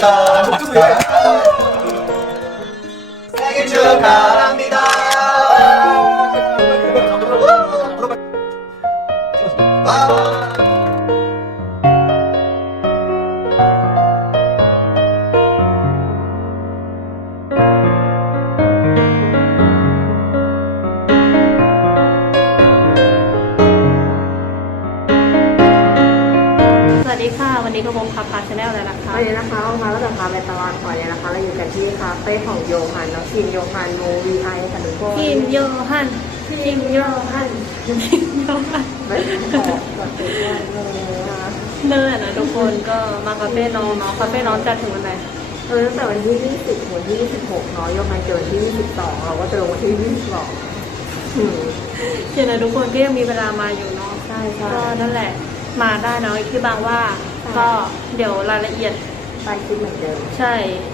감사합니다. 감사합니다. ดีค่ะ วันนี้ก็พบกับพาชแนลแล้วนะคะวันนี้นะคะออกมาแล้วจะพาไปตลาดก่อนเนี่ยนะคะเราอยู่กันที่คาเฟ่ของโยฮันเนาะทีมโยฮันโมวีไอค่ะทุกคนทีมโยฮันทีมโยฮันทีมโยฮันไม่ขอก่อนเป็นวันเลยนะคะเนิร์ดนะทุกคนก็มาคาเฟ่น้องเนาะคาเฟ่น้องจัดถึงวันไหนเออตั้งแต่วันที่20ถึงวันที่26เนาะโยฮันเจอวันที่22เราก็เจอวันที่22อืมเดี๋ยวนะทุกคนก็ยังมีเวลามาอยู่เนาะใช่ใช่ก็นั่นแหละ มาได้เนาะที่บางว่า ก็เดี๋ยวรายละเอียดไปคิดเหมือนเดิม ใช่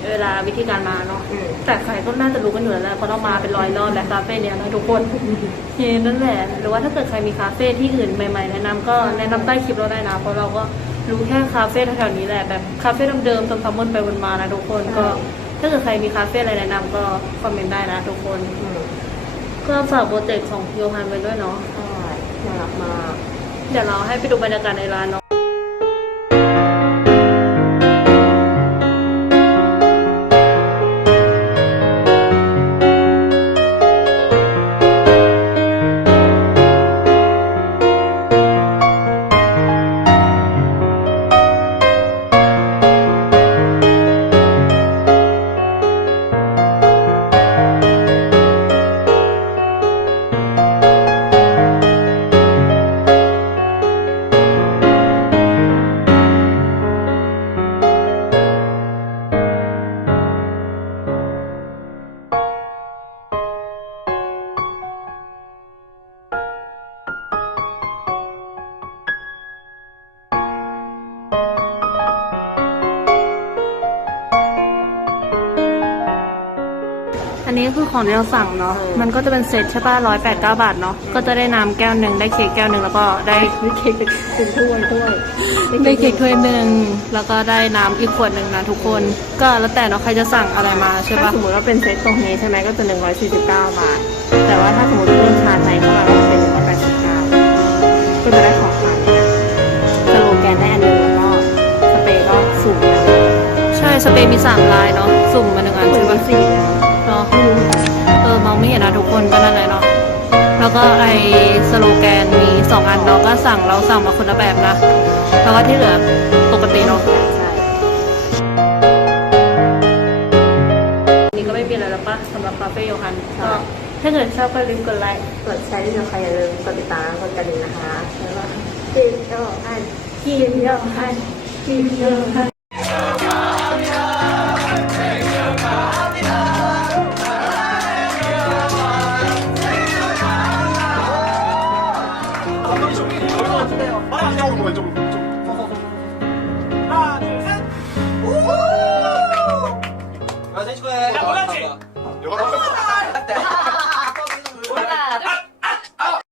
เวลาวิธีการมาเนาะอืมแต่ใครก็น่าจะรู้กันอยู่แล้วแหละเพราะเรามาเป็นร้อยรอบแล้วคาเฟ่เนี้ยนะทุกคนเฮ้นั่นแหละหรือว่าถ้าเกิดใครมีคาเฟ่ที่อื่นใหม่ๆแนะนำก็แนะนำใต้คลิปเราได้นะเพราะเราก็รู้แค่คาเฟ่แถวๆนี้แหละแบบคาเฟ่เดิมๆซ้ำๆวนไปวนมานะทุกคนก็ ถ้าเกิดใครมีคาเฟ่อะไรแนะนำก็คอมเมนต์ได้นะทุกคนอืมก็ฝากโปรเจกต์ของโยฮันไว้ด้วยเนาะใช่น่ารักมาก เดี๋ยวเราให้ไปดูบรรยากาศในร้านเนาะ นนี้คือของที่เราสั่งเนาะ มันก็จะเป็นเซตใช่ป่ะร้อยแปดเก้าบาทเนาะ ก็จะได้น้ำแก้วหนึ่งได้เค้กแก้วหนึ่งแล้วก็ได้นี่เค้กเป็นเป็นถ้วยถ้วยได้เค้กถ้วยหนึ่งแล้วก็ได้น้ำอีกขวดหนึ่งนะทุกคน ก็แล้วแต่เนาะใครจะสั่งอะไรมาใช่ถ้าป่ะ สมมติว่าเป็นเซตตรงนี้ใช่ไหมก็จะ149บาท แต่ว่าถ้าสมมติเพิ่มชาไทยเข้ามาก็จะเป็น189ก็จะได้ของขวัญสโลแกนได้อันหนึงแล้วก็สเปรย์ก็สูงนะใช่สเปรย์มีสามลายเนาะสุ่มมาหนึ่งอันเหมือนใช่วัป่ะค ซีนเนาะเออมองไม่เห็นนะทุกคนก็นั่นแหละเนาะแล้วก็ไอสโลแกนมีสองอันเนาะก็สั่งเราสั่งมาคนละแบบนะแล้วก็ที่เหลือปกติเนาะใช่นี่ก็ไม่มีอะไรแล้วปะสำหรับคาเฟ่โยฮันก็ถ้าเกิดชอบก็ลืมกดไลค์กดแชร์ที่เราใครอย่าลืมกดติดตามกดกระดิ่งนะคะแล้วก็ติดต่ออันทีมโยฮันทีมโยฮัน 감독이 저기 저기 같은데요. 아니 아니 저기 뭐 이쪽으로.